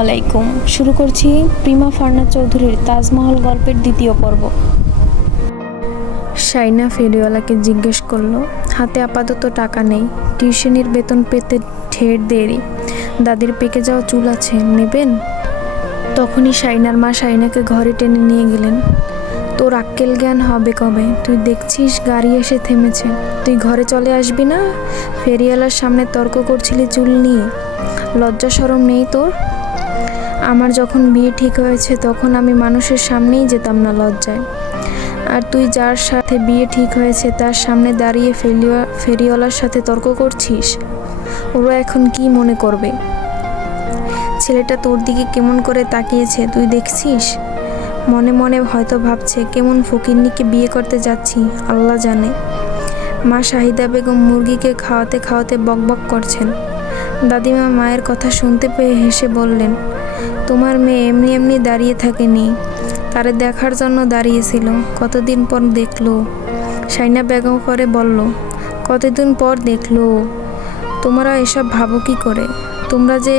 আলাইকুম। শুরু করছি প্রিমা ফার্না চৌধুরীর তাজমহল গল্পের দ্বিতীয় পর্ব। শাইনা ফেরিওয়ালাকে জিজ্ঞেস করল, হাতে আপাতত টাকা নেই, টিউশনির বেতন পেতে ঢের দেরি। দাদির পেকে যাওয়া চুল আছে, নেবেন? তখনই শাইনার মা শাইনাকে ঘরে টেনে নিয়ে গেলেন। তোর আক্কেল জ্ঞান হবে কবে? তুই দেখছিস গাড়ি এসে থেমেছে। তুই ঘরে চলে আসবি না? ফেরিওয়ালার সামনে তর্ক করছিলি চুল নিয়ে। লজ্জা সরম নেই তোর? আমার যখন বিয়ে ঠিক হয়েছে, তখন আমি মানুষের সামনেই যেতাম না লজ্জায়। আর তুই যার সাথে বিয়ে ঠিক হয়েছে, তার সামনে দাঁড়িয়ে ফেলিয়া ফেরিওয়ালার সাথে তর্ক করছিস? ওরা এখন কি মনে করবে? ছেলেটা তোর দিকে কেমন করে তাকিয়েছে তুই দেখছিস? মনে মনে হয়তো ভাবছে, কেমন ফকিন্নিকে বিয়ে করতে যাচ্ছি, আল্লাহ জানে। মা শাহিদা বেগম মুরগিকে খাওয়াতে খাওয়াতে বকবক করছেন। দাদিমা মায়ের কথা শুনতে পেয়ে হেসে বললেন, তোমার মেয়ে এমনি এমনি দাঁড়িয়ে থাকেনি। তারে দেখার জন্য দাঁড়িয়েছিল। কতদিন পর দেখল। সাইনা বেগম করে বলল, কতদিন পর দেখল। তোমরা এসব ভাবো কি করে? তোমরা যে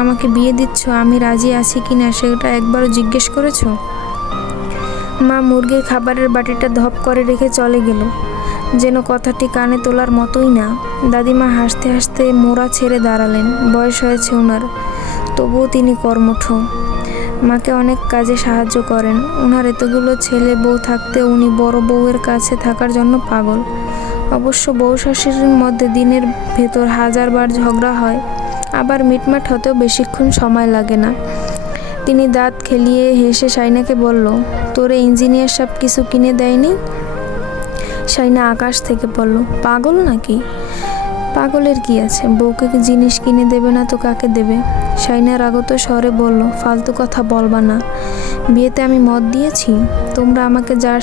আমাকে বিয়ে দিচ্ছ, আমি রাজি আছি কি না, সেটা একবারও জিজ্ঞেস করেছ? মা মুরগির খাবারের বাটিটা ধপ করে রেখে চলে গেল। যেন কথাটি কানে তোলার মতোই না। দাদিমা হাসতে হাসতে মোড়া ছেড়ে দাঁড়ালেন। বয়স হয়েছে ওনার তবুও তিনি কর্মঠ। মাকে অনেক কাজে সাহায্য করেন। ওনার এতগুলো ছেলে বউ থাকতে উনি বড় বউয়ের কাছে থাকার জন্য পাগল। অবশ্য বউ শাশুড়ির মধ্যে দিনের ভেতর হাজারবার ঝগড়া হয়। আবার মিটমাট হতেও বেশিক্ষণ সময় লাগে না। তিনি দাঁত খেলিয়ে হেসে সাইনাকে বলল, তোরে ইঞ্জিনিয়ার সব কিছু কিনে দেয়নি? সাইনা আকাশ থেকে বলল, পাগল নাকি? পাগলের কি আছে? বউকে জিনিস কিনে দেবে না তো কাকে দেবে? সাইনার আগত স্বরে বলল, ফালতু কথা বলবা না। বিয়েতে আমি মত দিয়েছি? তোমরা আমাকে যার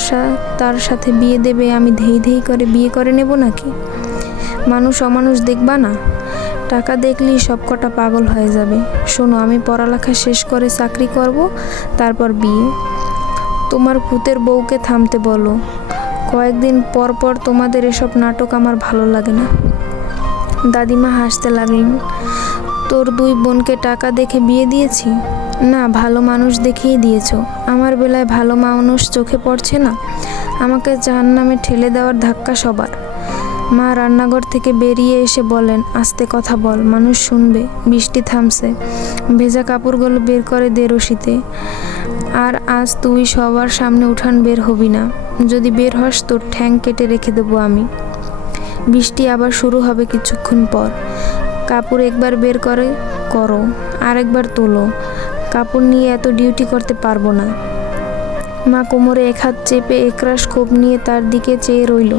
তার সাথে বিয়ে দেবে, আমি ধেই ধেই করে বিয়ে করে নেব নাকি? মানুষ অমানুষ দেখবা না? টাকা দেখলেই সব কটা পাগল হয়ে যাবে। শোনো, আমি পড়ালেখা শেষ করে চাকরি করব, তারপর বিয়ে। তোমার ভূতের বউকে থামতে বলো। কয়েকদিন পর পর তোমাদের এসব নাটক আমার ভালো লাগে না। দাদিমা হাসতে লাগলেন, তোর দুই বোনকে টাকা দেখে বিয়ে দিয়েছি? না, ভালো মানুষ দেখেই দিয়েছ। আমার বেলায় ভালো মানুষ চোখে পড়ছে না। আমাকে জাহান্নামে ঠেলে দেওয়ার ধাক্কা সবার। মা রান্নাঘর থেকে বেরিয়ে এসে বলেন, আস্তে কথা বল, মানুষ শুনবে, বৃষ্টি থামছে। ভেজা কাপড়গুলো বের করে দে রশিতে। আর আজ তুই সবার সামনে উঠান বের হবি না। যদি বের হস, তোর ঠ্যাং কেটে রেখে দেবো আমি। বৃষ্টি আবার শুরু হবে কিছুক্ষণ পর। কাপড় একবার বের করে, করো। আরেকবার তোলো। কাপড় নিয়ে এত ডিউটি করতে পারব না। মা কোমরে এক হাত চেপে একরাশ কোপ নিয়ে তার দিকে চেয়ে রইল।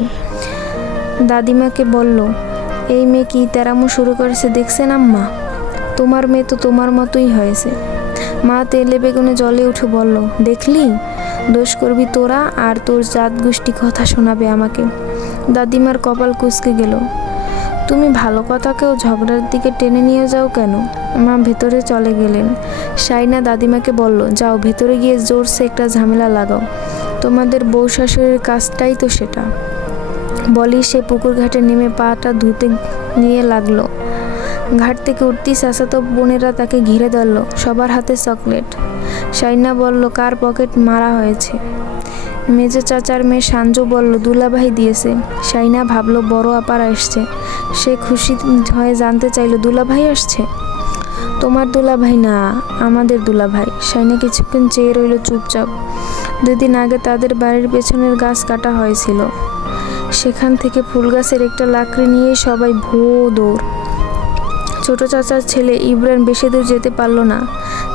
দাদিমাকে বলল, এই মেয়ে কি তেরামো শুরু করেছে দেখছেন আম্মা? তোমার মেয়ে তো তোমার মতোই হয়েছে। মা তেলে বেগুনে জলে উঠে বলল, দেখলি? দোষ করবি তোরা আর তোর জাত গোষ্ঠী কথা শোনাবে আমাকে। দাদিমার কপাল কুচকে গেল। তুমি ভালো কথাকেও ঝগড়ার দিকে টেনে নিয়ে যাও কেন? মা ভেতরে চলে গেলেন। সাইনা দাদিমাকে বলল, যাও, ভেতরে গিয়ে জোরসে একটা ঝামেলা লাগাও। তোমাদের বউ শাশুড়ির কাজটাই তো সেটা। বলি সে পুকুর ঘাটে নেমে পাটা ধুতে নিয়ে লাগল। ঘাট থেকে উঠতেই চাচাতো বোনেরা তাকে ঘিরে ধরল, সবার হাতে চকলেট। সাইনা বলল, কার পকেট মারা হয়েছে? মেজো চাচার মেয়ে সাঞ্জু বলল, দুলাভাই দিয়েছে। সাইনা ভাবল, বড় আপার আসছে সে খুশি হয়ে জানতে চাইলো, দুলাভাই আসছে? তোমার দুলাভাই না, আমাদের দুলাভাই। সাইনা কিছুক্ষণ চেয়ে রইল চুপচাপ। দুদিন আগে তাদের বাড়ির পেছনের গাছ কাটা হয়েছিল। সেখান থেকে ফুল গাছের একটা লাকড়ি নিয়ে সবাই ভো দৌড়। ছোট চাচার ছেলে ইব্রাহিম বেশি দূর যেতে পারল না।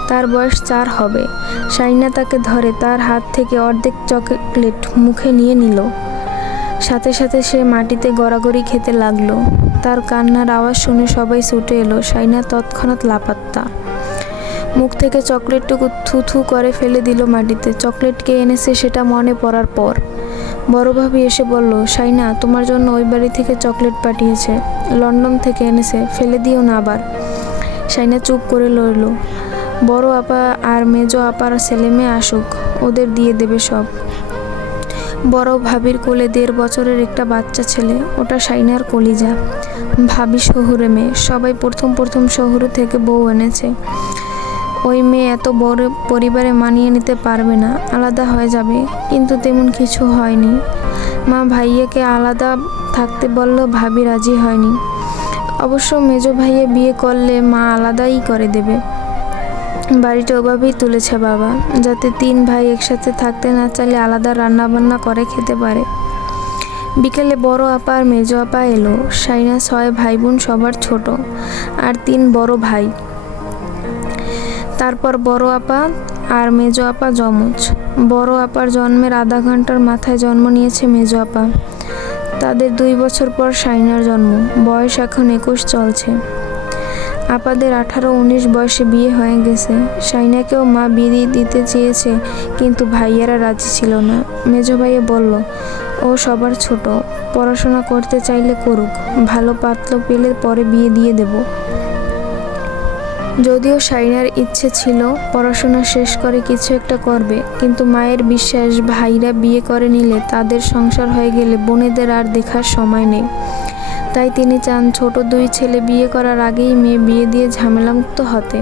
তার বয়স চার হবে। সাইনা তাকে ধরে, তার হাত থেকে অর্ধেক চকলেট মুখে নিয়ে নিল। সাথে সাথে সে মাটিতে গড়াগড়ি খেতে লাগল। তার কান্নার আওয়াজ শুনে সবাই ছুটে এলো। সাইনা তৎক্ষণাৎ লাপাত্তা। মুখ থেকে চকলেটটুকু থু থু করে ফেলে দিল মাটিতে। চকলেট কে এনেছে সেটা মনে পড়ার পর। বড় ভাবি এসে বলল সাইনা তোমার জন্য ওই বাড়ি থেকে চকলেট পাঠিয়েছে। লন্ডন থেকে এনেছে। ফেলে দিও না আবার। সাইনা চুপ করে লড়ল বড় আপা আর মেজো আপার ছেলে মেয়ে আসুক, ওদের দিয়ে দেবে সব। বড় ভাবির কোলে দেড় বছরের একটা বাচ্চা ছেলে, ওটা সাইনার কলিজা। ভাবি শহুরে মেয়ে, সবাই প্রথম প্রথম শহুরে থেকে বউ এনেছে। ওই মেয়ে এত বড় পরিবারে মানিয়ে নিতে পারবে না, আলাদা হয়ে যাবে, কিন্তু তেমন কিছু হয়নি। মা ভাইয়াকে আলাদা থাকতে বলল, ভাবি রাজি হয়নি। অবশ্য মেজো ভাইয়া বিয়ে করলে মা আলাদাই করে দেবে। বাড়িটা ওভাবেই তুলেছে বাবা। যাতে তিন ভাই একসাথে থাকতে না চাইলে আলাদা রান্না বান্না করে খেতে পারে। বিকেলে বড় আপা আর মেজো আপা এলো। সাইনা ছয় ভাই বোন সবার ছোট আর তিন বড় ভাই। তারপর বড় আপা আর মেজো আপা যমজ। বড় আপার জন্মের আধা ঘণ্টার মাথায় জন্ম নিয়েছে মেজো আপা। তাদের দুই বছর পর সাইনার জন্ম। বয়স এখন একুশ চলছে। আপাদের আঠারো, উনিশ বয়সে বিয়ে হয়ে গেছে। সাইনাকেও মা বিয়ে দিতে চেয়েছে, কিন্তু ভাইয়ারা রাজি ছিল না। মেজ ভাইয়া বলল, ও সবার ছোট, পড়াশোনা করতে চাইলে করুক, ভালো পাত্র পেলে পরে বিয়ে দিয়ে দেব। যদিও সাইনার ইচ্ছে ছিল, পড়াশোনা শেষ করে কিছু একটা করবে, কিন্তু মায়ের বিশ্বাস, ভাইরা বিয়ে করে নিলে তাদের সংসার হয়ে গেলে বোনেদের আর দেখার সময় নেই। তাই তিনি চান ছোট দুই ছেলে বিয়ে করার আগেই মেয়ে বিয়ে দিয়ে ঝামেলামুক্ত হতে।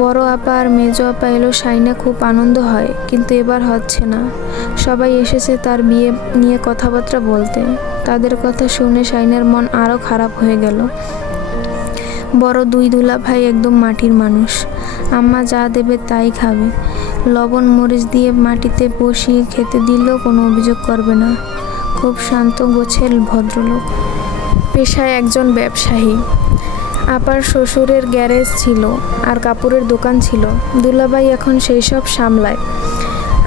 বড় আপা আর মেজো আপা এলো সাইনা খুব আনন্দ হয়, কিন্তু এবার হচ্ছে না। সবাই এসেছে তার বিয়ে নিয়ে কথাবার্তা বলতে। তাদের কথা শুনে সাইনার মন আরও খারাপ হয়ে গেল। বড় দুই দুলা ভাই একদম মাটির মানুষ। আম্মা যা দেবে তাই খাবে। লবণ, মরিচ দিয়ে মাটিতে বসিয়ে খেতে দিলেও কোনো অভিযোগ করবে না। খুব শান্ত গোছের ভদ্রলোক। পেশায় একজন ব্যবসায়ী। আপার শ্বশুরের গ্যারেজ ছিল আর কাপড়ের দোকান ছিল। দুলাভাই এখন সেই সব সামলায়।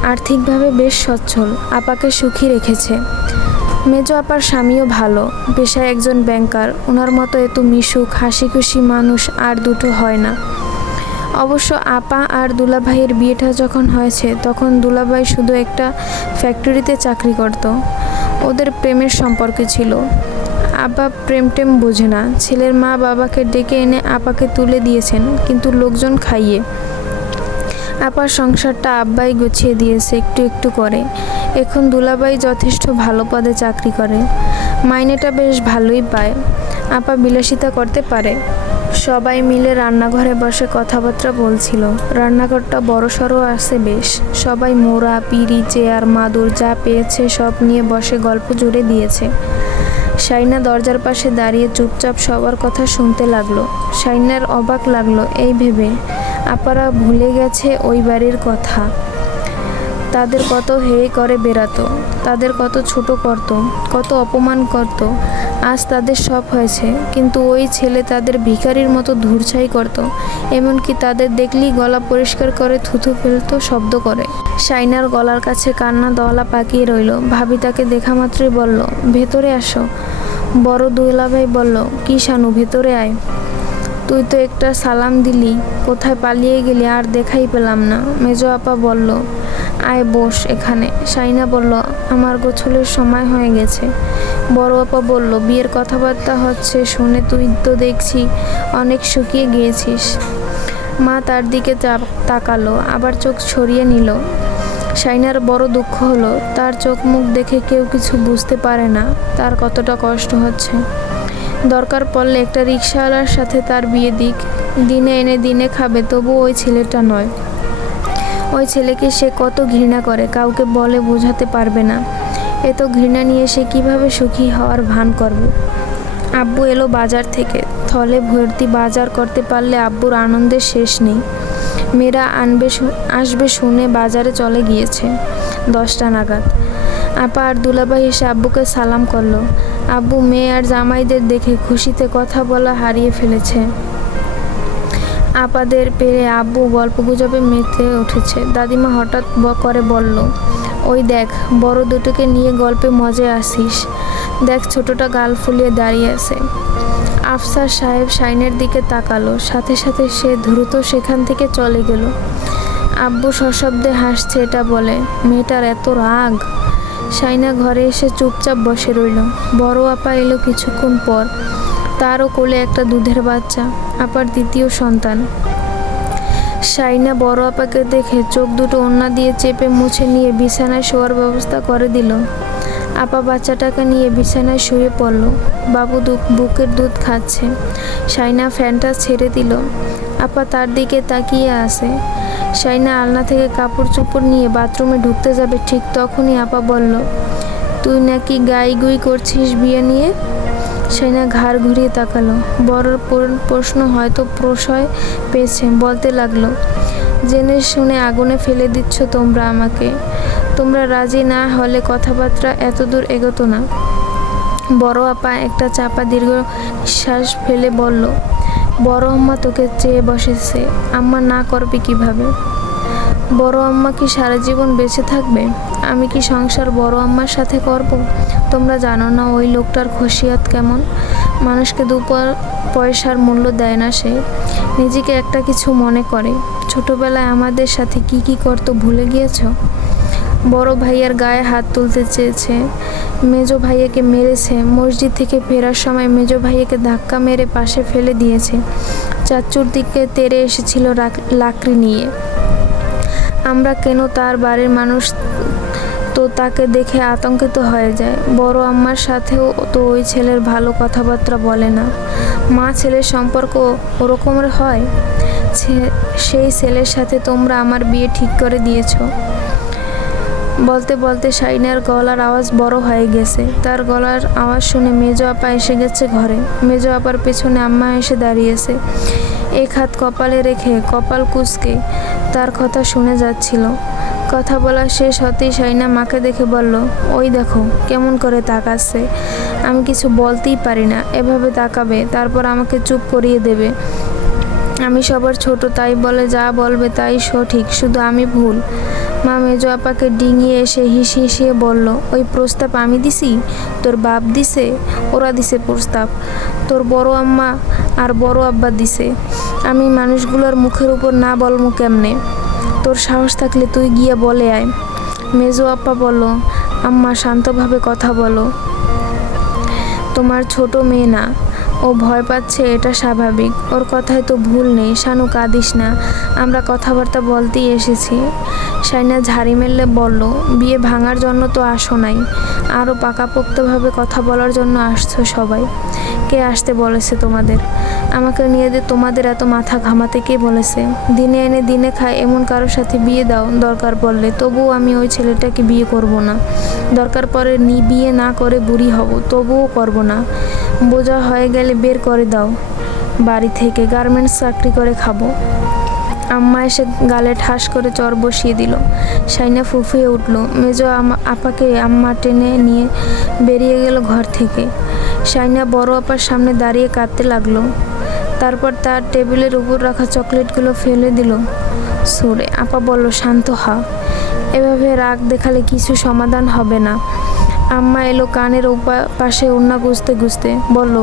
আর্থিকভাবে বেশ সচ্ছল, আপাকে সুখী রেখেছে। মেজো আপার স্বামীও ভালো, পেশায় একজন ব্যাংকার ওনার মতো এত মিশুক হাসি খুশি মানুষ আর দুটো হয় না। অবশ্য আপা আর দুলাভাইয়ের বিয়েটা যখন হয়েছে, তখন দুলাভাই শুধু একটা ফ্যাক্টরিতে চাকরি করত। ওদের প্রেমের সম্পর্কে ছিল। আপা প্রেম টেম বোঝে না। ছেলের মা বাবাকে ডেকে এনে আপাকে তুলে দিয়েছেন, কিন্তু লোকজন খাইয়ে। আপার সংসারটা আব্বাই গুছিয়ে দিয়েছে, একটু একটু করে। এখন দুলাবাই যথেষ্ট ভালো পদে চাকরি করে। মাইনেটা বেশ ভালোই পায়। আপা বিলাসিতা করতে পারে। সবাই মিলে রান্নাঘরে বসে কথাবার্তা বলছিল। রান্নাঘরটা বড় সড়ো আছে বেশ। সবাই মোড়া, পিড়ি, চেয়ার, মাদুর যা পেয়েছে সব নিয়ে বসে গল্প জুড়ে দিয়েছে। শাইনা দরজার পাশে দাঁড়িয়ে চুপচাপ সবার কথা শুনতে লাগল। শাইনার অবাক লাগল এই ভেবে। আপারা ভুলে গেছে ওই বাড়ির কথা। তাদের কত হে করে বেরাতো তাদের কত ছোট করত, কত অপমান করত। আজ তাদের সব হয়েছে, কিন্তু ওই ছেলে তাদের ভিখারির মতো ধূরছাই করত, এমনকি তাদের দেখলেই গলা পরিষ্কার করে, থুথু ফেলতো, শব্দ করে। সাইনার গলার কাছে কান্না দলা পাকিয়ে রইল, ভাবি তাকে দেখা মাত্রই বলল, ভেতরে আসো। বড় দুলাভাই বলল, কি শানু, ভেতরে আয়। তুই তো একটা সালাম দিলি, কোথায় পালিয়ে গেলি আর দেখাই পেলাম না। মেজো আপা বলল আয় বস এখানে। সাইনা বলল, আমার গোছলের সময় হয়ে গেছে। বড় আপা বলল, বিয়ের কথাবার্তা হচ্ছে, শুনে তুই তো দেখছি অনেক শুকিয়ে গিয়েছিস। মা তার দিকে তাকালো, আবার চোখ ছড়িয়ে নিল। সাইনার বড় দুঃখ হলো, তার চোখ মুখ দেখে কেউ কিছু বুঝতে পারে না, তার কতটা কষ্ট হচ্ছে। দরকার পড়লে একটা রিক্সাওয়ালার সাথে তার বিয়ে দিক। দিনে এনে দিনে খাবে তবু ওই ছেলেটা নয়। ওই ছেলেকে সে কত ঘৃণা করে, কাউকে বলে বোঝাতে পারবে না। এত ঘৃণা নিয়ে সে কীভাবে সুখী হওয়ার ভান করবে? আব্বু এলো বাজার থেকে। থলে ভর্তি বাজার করতে পারলে আব্বুর আনন্দের শেষ নেই। মেয়েরা আনবে আসবে শুনে বাজারে চলে গিয়েছে। দশটা নাগাদ। আপা আর দুলাভাই এসে আব্বুকে সালাম করল। আব্বু মেয়ে আর জামাইদের দেখে খুশিতে কথা বলা হারিয়ে ফেলেছে। আপাদের পেরে আব্বু গল্প গুজবে মেতে উঠেছে। দাদিমা হঠাৎ করে বলল, ওই দেখ, বড় দুটোকে নিয়ে গল্পে মজায় আসিস। দেখ, ছোটটা গাল ফুলিয়ে দাঁড়িয়ে আছে। আফসার সাহেব শাইনের দিকে তাকালো। সাথে সাথে সে দ্রুত সেখান থেকে চলে গেল। আব্বু সশব্দে হাসছে, এটা বলে, মেয়েটার এত রাগ? সাইনা ঘরে এসে চুপচাপ বসে রইল। বড় আপা এলো কিছুক্ষণ পর। তারও কোলে একটা দুধের বাচ্চা, আপার দ্বিতীয় সন্তান। সাইনা বড় আপাকে দেখে চোখ দুটো ওন্না দিয়ে চেপে মুছে নিয়ে বিছানায় শোয়ার ব্যবস্থা করে দিল। আপা বাচ্চাটাকে নিয়ে বিছানায় শুয়ে পড়ল। বাবু বুকের দুধ খাচ্ছে। সাইনা ফ্যানটা ছেড়ে দিল। আপা তার দিকে তাকিয়ে আসে সাইনা আলনা থেকে কাপড় চোপড় নিয়ে বাথরুমে ঢুকতে যাবে ঠিক তখনই আপা বলল, তুই নাকি গাই গুই করছিস বিয়ে নিয়ে? সাইনা ঘাড় ঘুরিয়ে তাকালো। বড় পর- প্রশ্ন হয়তো প্রশয় পেয়েছে, বলতে লাগল, জেনে শুনে আগুনে ফেলে দিচ্ছ তোমরা আমাকে। তোমরা রাজি না হলে কথাবার্তা এতদূর এগোতো না। বড় আপা একটা চাপা দীর্ঘ শ্বাস ফেলে বলল, বড় আম্মা তোকে চেয়ে বসেছে। আম্মা না করবে কীভাবে? বড় আম্মা কি সারা জীবন বেঁচে থাকবে? আমি কি সংসার বড় আম্মার সাথে করব? তোমরা জানো না ওই লোকটার খসিয়াত কেমন? মানুষকে দু পয়সার মূল্য দেয় না সে। নিজেকে একটা কিছু মনে করে। ছোটবেলায় আমাদের সাথে কি কি করতো ভুলে গিয়েছ? বড় ভাইয়ার গায়ে হাত তুলতে চেয়েছে। মেজো ভাইয়াকে মেরেছে। মসজিদ থেকে ফেরার সময় মেজো ভাইয়াকে ধাক্কা মেরে পাশে ফেলে দিয়েছে। চাচুর দিকে তেরে এসেছিল লাকড়ি নিয়ে। আমরা কেন তার বাড়ির মানুষ তো তাকে দেখে আতঙ্কিত হয়ে যায়। বড় আম্মার সাথেও তো ওই ছেলের ভালো কথাবার্তা বলে না। মা ছেলের সম্পর্ক ওরকমের হয়? সেই ছেলের সাথে তোমরা আমার বিয়ে ঠিক করে দিয়েছ। বলতে বলতে শাইনার গলার আওয়াজ বড় হয়ে গেছে। তার গলার আওয়াজ শুনে মেজো আপা এসে গেছে ঘরে। মেজো আপার পেছনে আম্মা এসে দাঁড়িয়েছে। এক হাত কপালে রেখে কপাল কুচকে তার কথা শুনে যাচ্ছিল। কথা বলা শেষ হতেই সাইনা মাকে দেখে বলল, ওই দেখো, কেমন করে তাকাচ্ছে। আমি কিছু বলতেই পারি না। এভাবে তাকাবে, তারপর আমাকে চুপ করিয়ে দেবে। আমি সবার ছোট, তাই বলে যা বলবে তাই সঠিক, শুধু আমি ভুল। মা মেজো আপাকে ডিঙিয়ে এসে হিসি হিসিয়ে বলল, ওই প্রস্তাব আমি দিছি? তোর বাপ দিছে? ওরা দিছে প্রস্তাব। তোর বড় আম্মা আর বড় আব্বা দিছে। আমি মানুষগুলোর মুখের উপর না বলমু কেমনে? তোর সাহস থাকলে তুই গিয়ে বলে আয়। মেজো আপা বলো আম্মা, শান্তভাবে কথা বলো। তোমার ছোট মেয়ে না ও ভয় পাচ্ছে, এটা স্বাভাবিক। ওর কথায় তো ভুল নেই, শানু কাঁদিস না। আমরা কথাবার্তা বলতেই এসেছি। সাইনা ঝাড়ি মেললে বলল, বিয়ে ভাঙার জন্য তো আসো নাই। আরও পাকাপোক্তভাবে কথা বলার জন্য আসছো সবাই। কে আসতে বলেছে তোমাদের? আমাকে নিয়ে যে তোমাদের এত মাথা ঘামাতে কে বলেছে? দিনে এনে দিনে খায়, এমন কারোর সাথে বিয়ে দাও, দরকার পড়লে। তবুও আমি ওই ছেলেটাকে বিয়ে করব না। দরকার পরে নি, বিয়ে না করে বুড়ি হব, তবুও করব না। বোঝা হয়ে গেলে বের করে দাও। বাড়ি থেকে গার্মেন্টস চাকরি করে খাব। আম্মা এসে গালে ঠাস করে চর বসিয়ে দিল। সাইনা ফুফিয়ে উঠল। মেজো আপাকে আম্মা টেনে নিয়ে বেরিয়ে গেল ঘর থেকে। সাইনা বড় আপার সামনে দাঁড়িয়ে কাঁদতে লাগল। তারপর তার টেবিলের উপর রাখা চকলেটগুলো ফেলে দিল। সরে, আপা বলল, শান্ত হা। এভাবে রাগ দেখালে কিছু সমাধান হবে না। আম্মা এলো কানের পাশে ওন্না গুজতে গুজতে বলল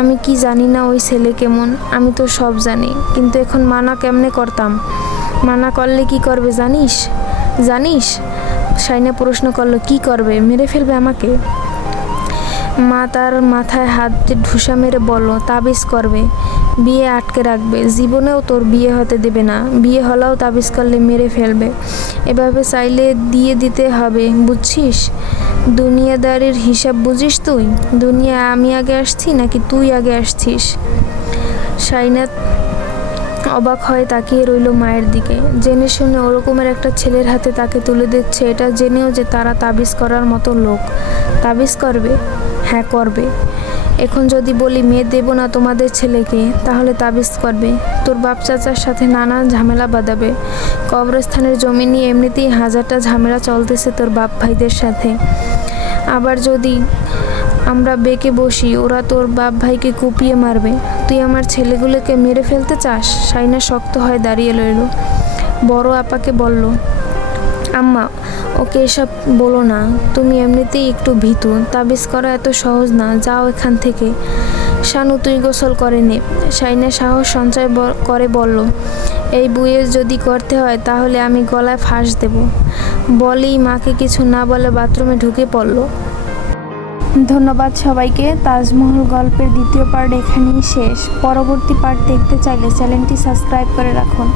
আমি কি জানি না ওই ছেলে কেমন, আমি তো সব জানি, কিন্তু এখন মানা কেমনে করতাম? মানা করলে কি করবে জানিস? জানিস? সাইনা প্রশ্ন করল, কি করবে? মেরে ফেলবে আমাকে? মা তার মাথায় হাত দিয়ে ঢুসা মেরে বলল, তাবিজ করবে। বিয়ে আটকে রাখবে। জীবনেও তোর বিয়ে হতে দেবে না। বিয়ে হলেও তাবিজ করলে মেরে ফেলবে। এভাবে চাইলে দিয়ে দিতে হবে, বুঝছিস? দুনিয়াদারির হিসাব বুঝিস তুই? দুনিয়া আমি আগে আসছি নাকি তুই আগে আসছিস? সাইনাত অবাক হয়ে তাকিয়ে রইল মায়ের দিকে। জেনে শুনে ওরকমের একটা ছেলের হাতে তাকে তুলে দিচ্ছে। এটা জেনেও যে তারা তাবিজ করার মতো লোক। তাবিজ করবে? হ্যাঁ করবে। এখন যদি বলি, মেয়ে, দেব না তোমাদের ছেলেকে, তাহলে তাবিজ করবে। তোর বাপ চাচার সাথে নানা ঝামেলা বাঁধাবে। কবরস্থানের জমি নিয়ে এমনিতেই হাজারটা ঝামেলা চলতেছে তোর বাপ ভাইদের সাথে। আবার যদি আমরা বেঁকে বসি, ওরা তোর বাপ ভাইকে কুপিয়ে মারবে। তুই আমার ছেলেগুলোকে মেরে ফেলতে চাস? সাইনা শক্ত হয়ে দাঁড়িয়ে রইল। বড় আপাকে বলল আম্মা, ওকে এসব বলো না। তুমি এমনিতেই একটু ভীতু, তাবিজ করা এত সহজ না, যাও এখান থেকে। শানু, তুই গোসল করে নে। সাইনা সাহস সঞ্চয় করে বলল, এই বুয়ে যদি করতে হয়, তাহলে আমি গলায় ফাঁস দেব। বলেই মাকে কিছু না বলে বাথরুমে ঢুকে পড়ল। ধন্যবাদ সবাইকে, তাজমহল গল্পের দ্বিতীয় পার্ট এখানেই শেষ। পরবর্তী পার্ট দেখতে চাইলে চ্যানেলটি সাবস্ক্রাইব করে রাখুন।